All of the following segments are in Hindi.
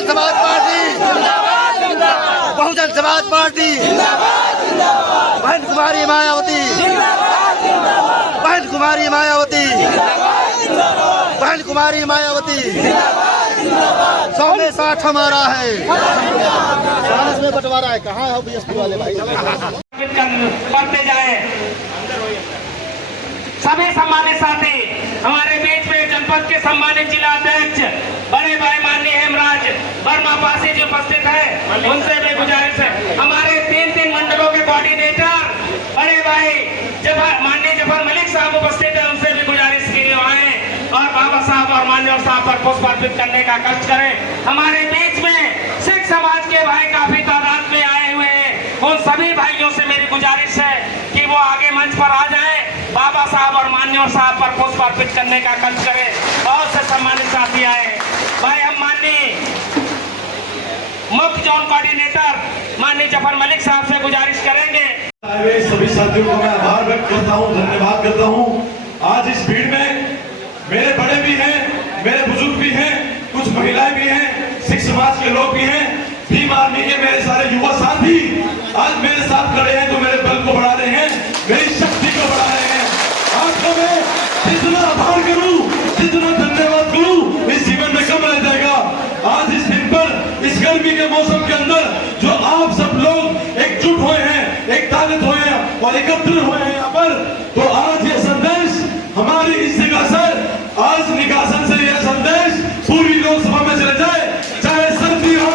बहुजन समाज पार्टी जिंदाबाद जिंदाबाद, बहुजन समाज पार्टी जिंदाबाद जिंदाबाद, बहन कुमारी मायावती जिंदाबाद जिंदाबाद, बहन कुमारी मायावती जिंदाबाद जिंदाबाद, बहन कुमारी मायावती जिंदाबाद जिंदाबाद। 100 में 60 हमारा है, 40 में बंटवारा है। कहाँ है बीएसपी वाले भाई? बढ़ते जाए। सभी सम्मानित साथी, हमारे बीच में जनपद के सम्मानित जिला अध्यक्ष बड़े भाई माननीय हेमराज वर्मा पासी जी उपस्थित है। उनसे भी गुजारिश है, हमारे 3 मंडलों के कोऑर्डिनेटर बड़े भाई माननीय जफर मलिक साहब उपस्थित है। उनसे भी गुजारिश की आए और बाबा साहब और मान्यवर साहब पर पुष्प अर्पित करने का कष्ट करें। हमारे बीच में सिख समाज के भाई काफी तादाद में आए हुए हैं। उन सभी भाइयों से मेरी गुजारिश है कि वो आगे मंच पर आ जाएं, बाबा साहब और मान्यवर साहब पर पुष्प अर्पित करने का कष्ट करें। बहुत से सम्मानित साथी आए भाई। हम माननीय मुख्य जोन कोऑर्डिनेटर माननीय जफर मलिक साहब से गुजारिश करेंगे। सभी साथियों को मैं आभार व्यक्त करता हूँ, धन्यवाद करता हूँ। आज इस भीड़ में मेरे बड़े भी हैं, मेरे बुजुर्ग भी हैं, कुछ महिलाएं भी हैं, सिख समाज के लोग भी हैं, भीम आर्मी के मेरे सारे युवा साथी आज मेरे साथ खड़े हैं, तो मेरे बल को बढ़ा रहे हैं, मेरी शक्ति को बढ़ा रहे हैं। आपको मैं जितना आभार करूं, जितना धन्यवाद करूं, इस जीवन में कम रह जाएगा। आज इस दिन पर, इस गर्मी के मौसम के अंदर जो आप सब लोग एकजुट हुए हैं, एक ताकत हुए हैं और एकत्र हुए हैं यहाँ पर, तो आज ये संदेश हमारी इस जगह से, आज निकासन से यह संदेश पूरी लोकसभा में चले जाए। चाहे सर्दी हो,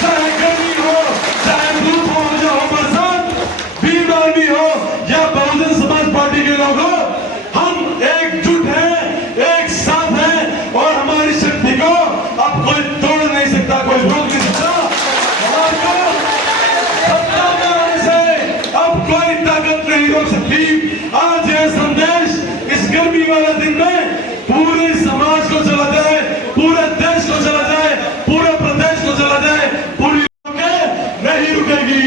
चाहे गर्मी हो, चाहे धूप हो या हो बरसात, भीम आर्मी हो या बहुजन समाज पार्टी के लोग हो, हम एकजुट हैं, एक साथ हैं और हमारी शक्ति को अब कोई तोड़ नहीं सकता, कोई रोक नहीं सकता। हमारे सत्ता में आने से अब कोई ताकत नहीं रोक सकती। आज यह संदेश इस गर्मी वाले दिन में पूरे समाज को चला जाए, पूरे देश को चला जाए, पूरे प्रदेश को चला जाए, पूरी नहीं रुकेगी।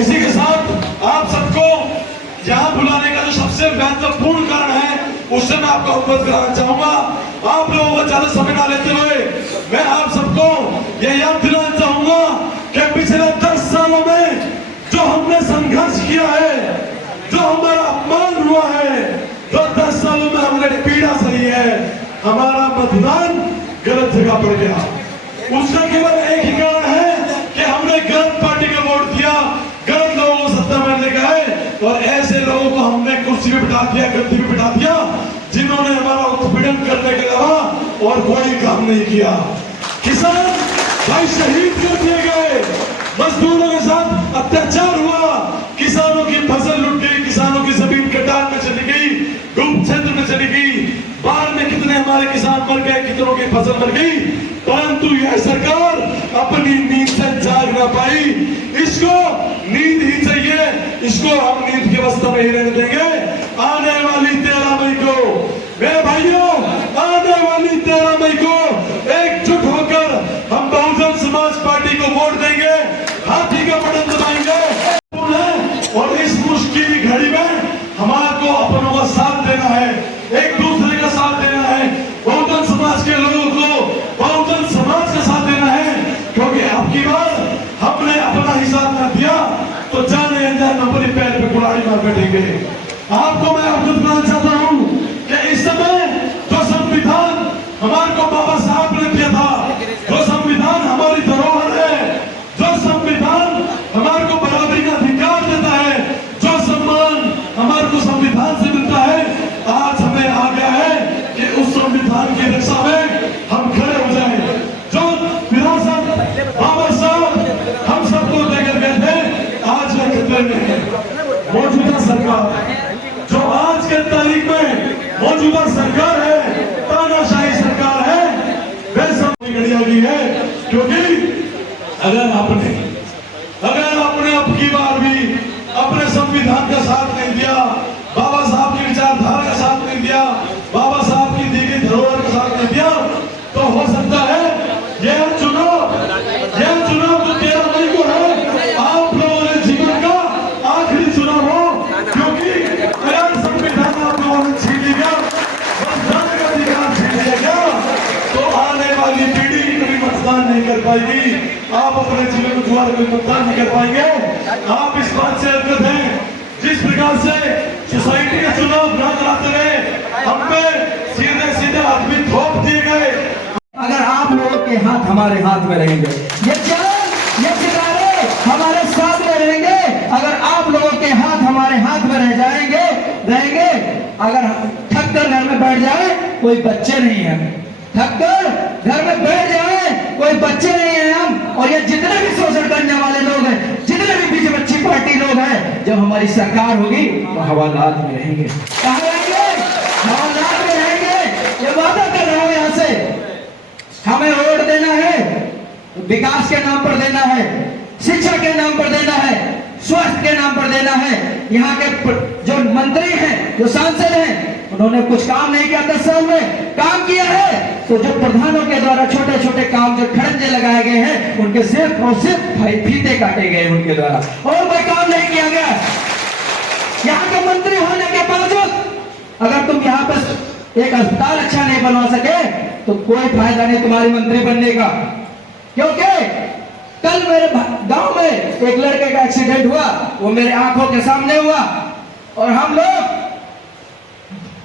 इसी के साथ आप सबको यहाँ बुलाने का जो सबसे महत्वपूर्ण कारण है, उससे मैं आपको अवगत कराना चाहूंगा। आप लोगों को ज्यादा समय ना लेते हुए मैं आप सबको ये याद दिलाना चाहूंगा कि पिछले 10 सालों में जो हमने संघर्ष किया है, जो हमारा अपमान हुआ है, जो 10 सालों में हमने पीड़ा सही है, हमारा मतदान गलत जगह पर गया। उसका केवल एक ही कारण है कि हमने गलत पार्टी को वोट दिया, गलत लोगों को सत्ता में लेकर आए और ऐसे लोगों को हमने कुर्सी पे बिठा दिया, गद्दी पे बिठा दिया, जिन्होंने हमारा उत्पीड़न करने के अलावा और कोई काम नहीं किया। किसान भाई शहीद कर दिए गए, मजदूरों के साथ अत्याचार हुआ, किसानों की फसल लुट गई, किसानों की जमीन कटान में चली गई, गुप्त क्षेत्र में चली गई, बाढ़ में कितने हमारे किसान मर गए, कितनों की फसल मर गई, परंतु यह सरकार अपनी नींद से जाग ना पाई। इसको नींद ही चाहिए, इसको हम नींद की अवस्था में ही रहने देंगे। आने वाली 13 मई को मेरे भाइयों, आने वाली 13 मई को एकजुट होकर हम बहुजन समाज पार्टी को वोट देंगे, हाथी का बटन दबाएंगे और इस मुश्किल घड़ी में हमारे को अपनों का साथ देना है, एक दूसरे का साथ देना है, बहुजन समाज के लोगों को बहुजन समाज का साथ देना है, क्योंकि अब की बार हमने अपना ही साथ न दिया तो जाने अनजाने नंबर पैर पे कुल्हाड़ी मार बैठेंगे। आपको मैं अवगत कराना चाहता हूँ कि इस समय जो संविधान हमारे को बाबा साहब ने दिया था, जो संविधान हमारी धरोहर है, जो संविधान हमारे को बराबरी का अधिकार देता है, जो सम्मान हमारे को संविधान से मिलता है, आज हमें आ गया है कि उस संविधान की रक्षा में हम खड़े हो जाएं। जो विरासत बाबा साहब हम सबको देकर गए थे, आज वह खतरे में है। मौजूदा सरकार जो आज के तारीख में मौजूदा सरकार है, तानाशाही सरकार है, वह सब घड़ी आ गई है। क्योंकि अगर आपने अब की बार भी अपने संविधान का साथ नहीं दिया, बाबा साहब की विचारधारा का साथ नहीं दिया, बाबा साहब की दी गई धरोहर का साथ नहीं दिया, तो हो सकता है यह चुनाव तो 13 मई को है, आप लोगों ने जीवन का आखिरी चुनाव हो, क्योंकि अगर संविधान आप लोगों ने छीन लिया, मतदान का अधिकार छीन लिया गया, तो मतदान नहीं कर पाएगी, आप अपने जिले में द्वार कोई मतदान नहीं कर पाएंगे। आप इस बात से अवगत हैं जिस प्रकार से सोसाइटी के चुनाव न कराते हुए हम पे सीधे सीधे आदमी थोप दिए गए। अगर आप लोगों के हाथ हमारे हाथ में रहेंगे, ये चैन ये सितारे हमारे साथ में रहेंगे, अगर आप लोगों के हाथ हमारे हाथ में रहेंगे, अगर थक कर घर में बैठ जाए कोई बच्चे नहीं है, थक कर घर में बैठ जाए कोई बच्चे नहीं है हम। और ये जितने भी शोषण करने वाले लोग हैं, जितने भी बीजेपी पार्टी लोग हैं, जब हमारी सरकार होगी तो हवालात में रहेंगे। कहाँ रहेंगे? हवालात में रहेंगे। ये वादा कर रहा हूं, यहाँ से हमें वोट देना है, विकास के नाम पर देना है, शिक्षा के नाम पर देना है, स्वास्थ्य के नाम पर देना है। यहाँ के जो मंत्री हैं, जो सांसद हैं, उन्होंने कुछ काम नहीं किया 10 साल में, काम किया है तो जो प्रधानों के द्वारा छोटे छोटे काम जो खड़ंजे लगाए गए हैं, उनके सिर्फ और सिर्फ फीते काटे गए उनके द्वारा, और कोई काम नहीं किया गया। यहाँ के मंत्री होने के बावजूद अगर तुम यहाँ पर एक अस्पताल अच्छा नहीं बनवा सके तो कोई फायदा नहीं तुम्हारे मंत्री बनने का। क्योंकि कल मेरे गांव में एक लड़के का एक्सीडेंट हुआ, वो मेरे आंखों के सामने हुआ, और हम लोग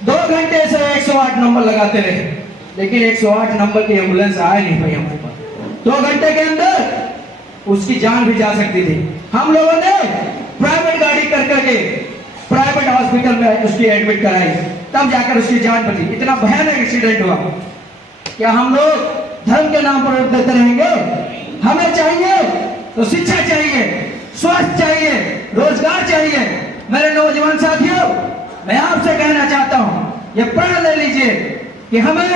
2 घंटे से 108 नंबर लगाते रहे, लेकिन 108 नंबर की एम्बुलेंस आया नहीं भाई हमारे पास। 2 घंटे के अंदर उसकी जान भी जा सकती थी। हम लोगों ने प्राइवेट गाड़ी कर करके प्राइवेट हॉस्पिटल में उसकी एडमिट कराई, तब जाकर उसकी जान बची। इतना भयानक एक्सीडेंट हुआ। क्या हम लोग धर्म के नाम पर वोट देते रहेंगे? हमें चाहिए तो शिक्षा चाहिए, स्वास्थ्य चाहिए, रोजगार चाहिए। मेरे नौजवान साथियों, मैं आपसे कहना चाहता हूं, ये प्रण ले लीजिए कि हमें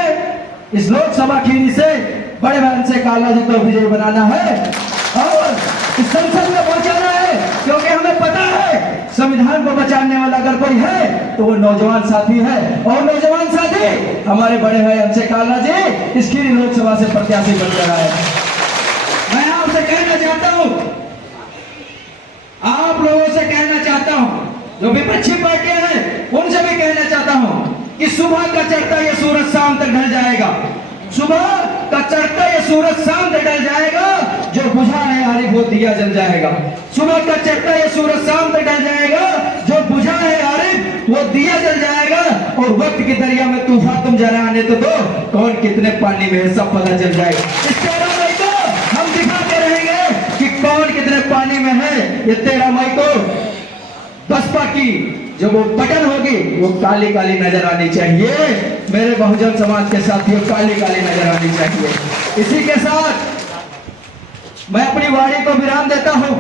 इस लोकसभा खीरी से बड़े बहन से काला जी को विजय बनाना है और इस संसद में पहुंचाना है। क्योंकि हमें पता है संविधान को बचाने वाला अगर कोई है तो वो नौजवान साथी है, और नौजवान साथी हमारे बड़े भाई हमसे काला जी इस खीरी लोकसभा से प्रत्याशी बनकर आए। मैं आपसे कहना चाहता हूं, आप लोगों से कहना चाहता हूं, जो विपक्षी पार्टियां हैं उनसे भी कहना चाहता हूं कि सुबह का चढ़ता ये सूरज शाम तक ढल जाएगा। सुबह का चढ़ता ये सूरज शाम तक ढल जाएगा, जो बुझा है आरिफ वो दिया जल जाएगा। सुबह का चढ़ता ये सूरज शाम तक ढल जाएगा, जो बुझा है आरिफ वो दिया जल जाएगा। और वक्त की दरिया में तूफान तुम जरा आने तो दो, कौन कितने पानी में है सब पता चल जाएगा। इस 13 मई को हम दिखाते रहेंगे कि कौन कितने पानी में है। ये 13 मई को बसपा की जो वो बटन होगी वो काली काली नजर आनी चाहिए। मेरे बहुजन समाज के साथियों, काली काली नजर आनी चाहिए। इसी के साथ मैं अपनी वाणी को विराम देता हूं।